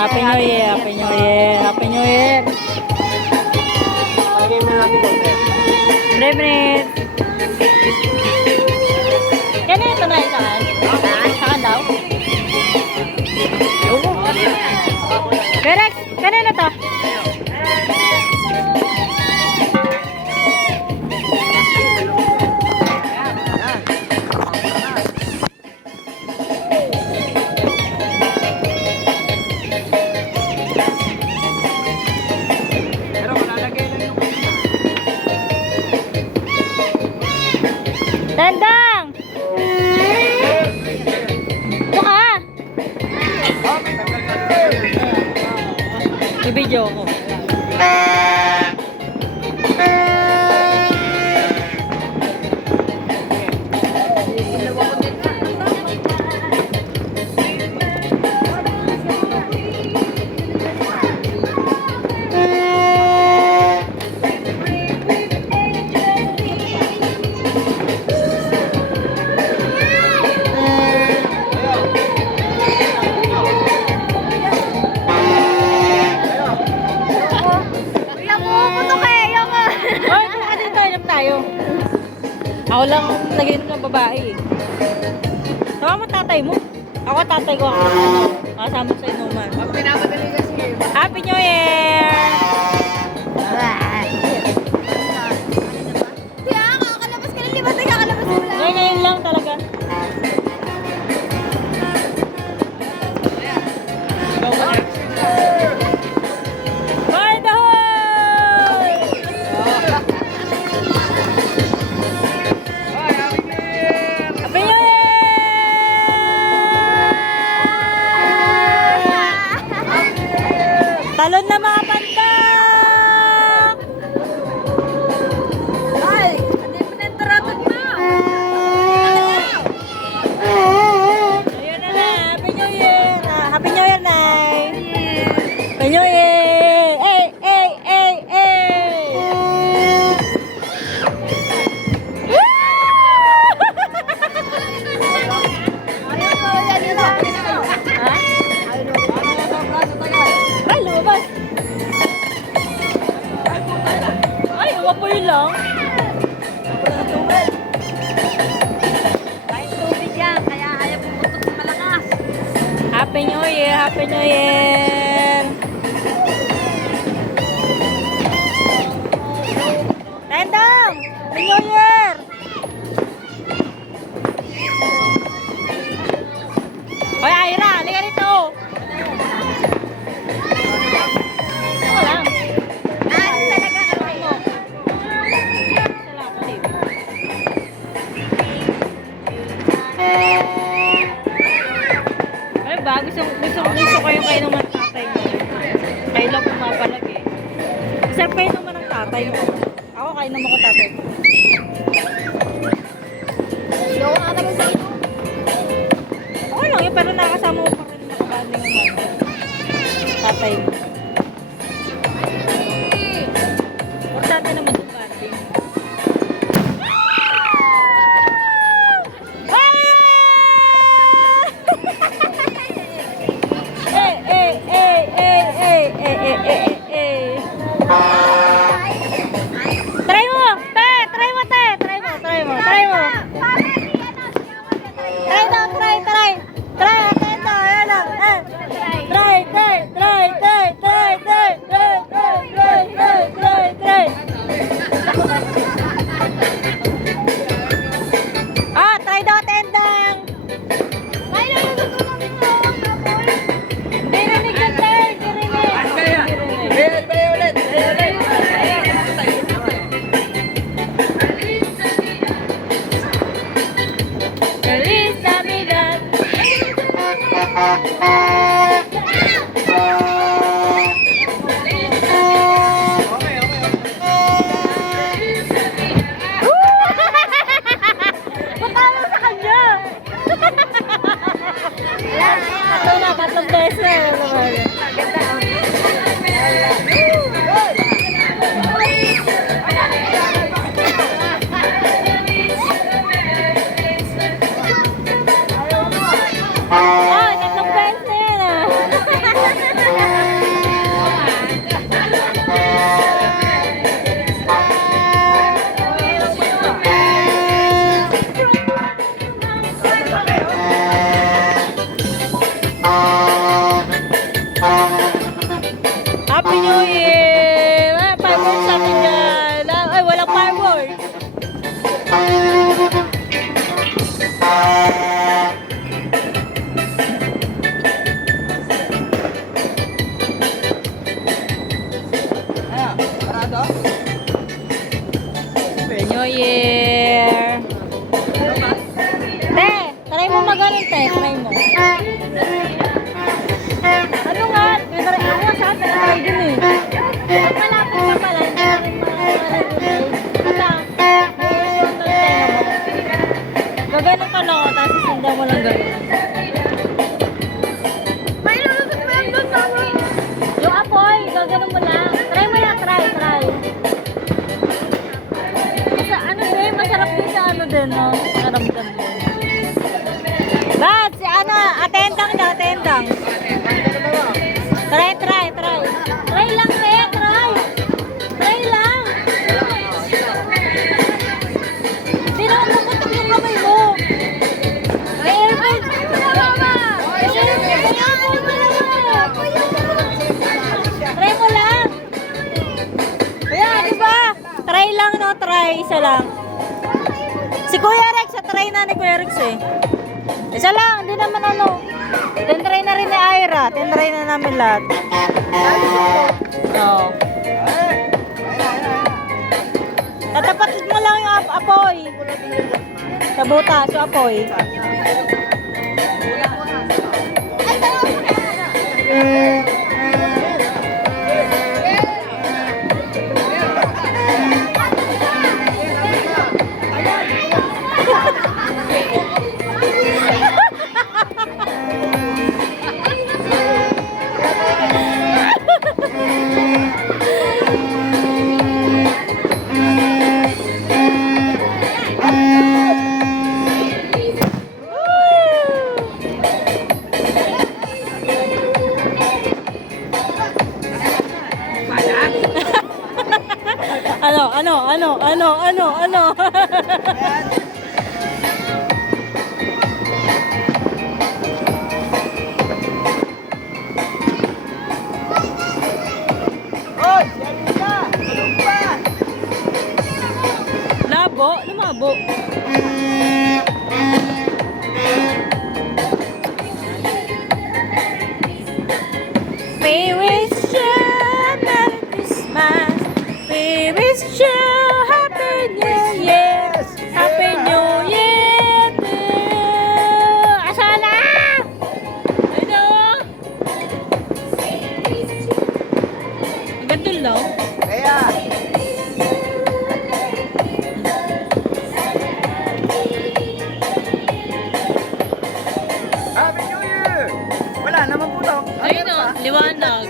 Happy New Year, Happy New Year, Happy New Year. 3 minutes. Kaya ito na isaan? Saan daw? Berex, kanina to? Tendang! Buka! I-video ko. Ako lang naging ng babae. Tawa mo tatay mo. Ako tatay ko ang kasama sa inuman. Pag pinapadali kasi. Happy New Year! Kaya kakalabas ka ng libat na kakalabas mo lang. Ngayon lang talaga. By the way! Happy New Year! Talon na mga pandak! Ay, hindi mo nentaratot na. Ayun na na, Happy New Year! Happy New Year, Nay! Happy New Year! Ay, ay, ay, ay! Ha? Ay, lumabas! Ay, umapoy lang! Kahit tubig yan, kaya ayaw pumutok sa malakas. Happy New Year! Happy New Year! Tendong! Happy New Year! Hoy, Ira! Halika rito! Ito lang. Ano talaga kami? Sala ako dito. Ay ba? Gusto ko yung kayo naman tatay mo. Kayo lang pumapalag eh. Sir, kayo naman ang tatay mo. Ako kayo naman ko tatay mo. Ayaw nga tagal sa ito. Okay lang yun, pero nakasama mo pa rin nakabanding yung tatay mo. Importante naman yung banding. Try mo! Try mo, te! Try mo! Try mo! Try mo! Try daw! Try! Try! Try! Try daw! Ayan lang! Try! Try! Try! Try! Try! Try! Try! Try! Try! Try! Try! Ah! Try daw, tendang! Ay, nalulutulong mo. Hindi rinig ka, te! Hindi rinig! Feliz Navidad! Patalo sa kanya! Ito na, 3 beses na. Ay, 3 beses na yan ah. Happy New Year! Te, try mo magaling, te. Try mo. Ano nga? Ano nga sa atin? Try din eh. Pag malapit ka pala, hindi ka rin Ata, gaganon ka lang, tapos sisinda mo lang gano'n. May lulusot mo yung doon mami. Yung apoy, gaganon mo lang. Try mo yan, try. Sa ano din, masarap din sa ano din, no? Karamdam din. Bad, si ano, atendang niya, atendang. Try. Try lang, te, try. Try lang. Sino ang naputok yung kamay mo? May airplane. Try mo lang. Kaya, di ba? Try lang, no? Try. Isa lang. Si Kuya Rex, try na ni Kuya Rex eh. Isa lang, hindi naman ano. Tinry na rin ni Ira. Tinry na namin lahat. Oo. Tatapat mo lang yung apoy. Sa butas, yung apoy. Ano? Lumabo. We wish you Merry Christmas. We wish you Happy New Year. Happy New Year to Asana! Ano? Ganun lang. Happy New Year! Wala naman po daw. Ayun o, liwanag.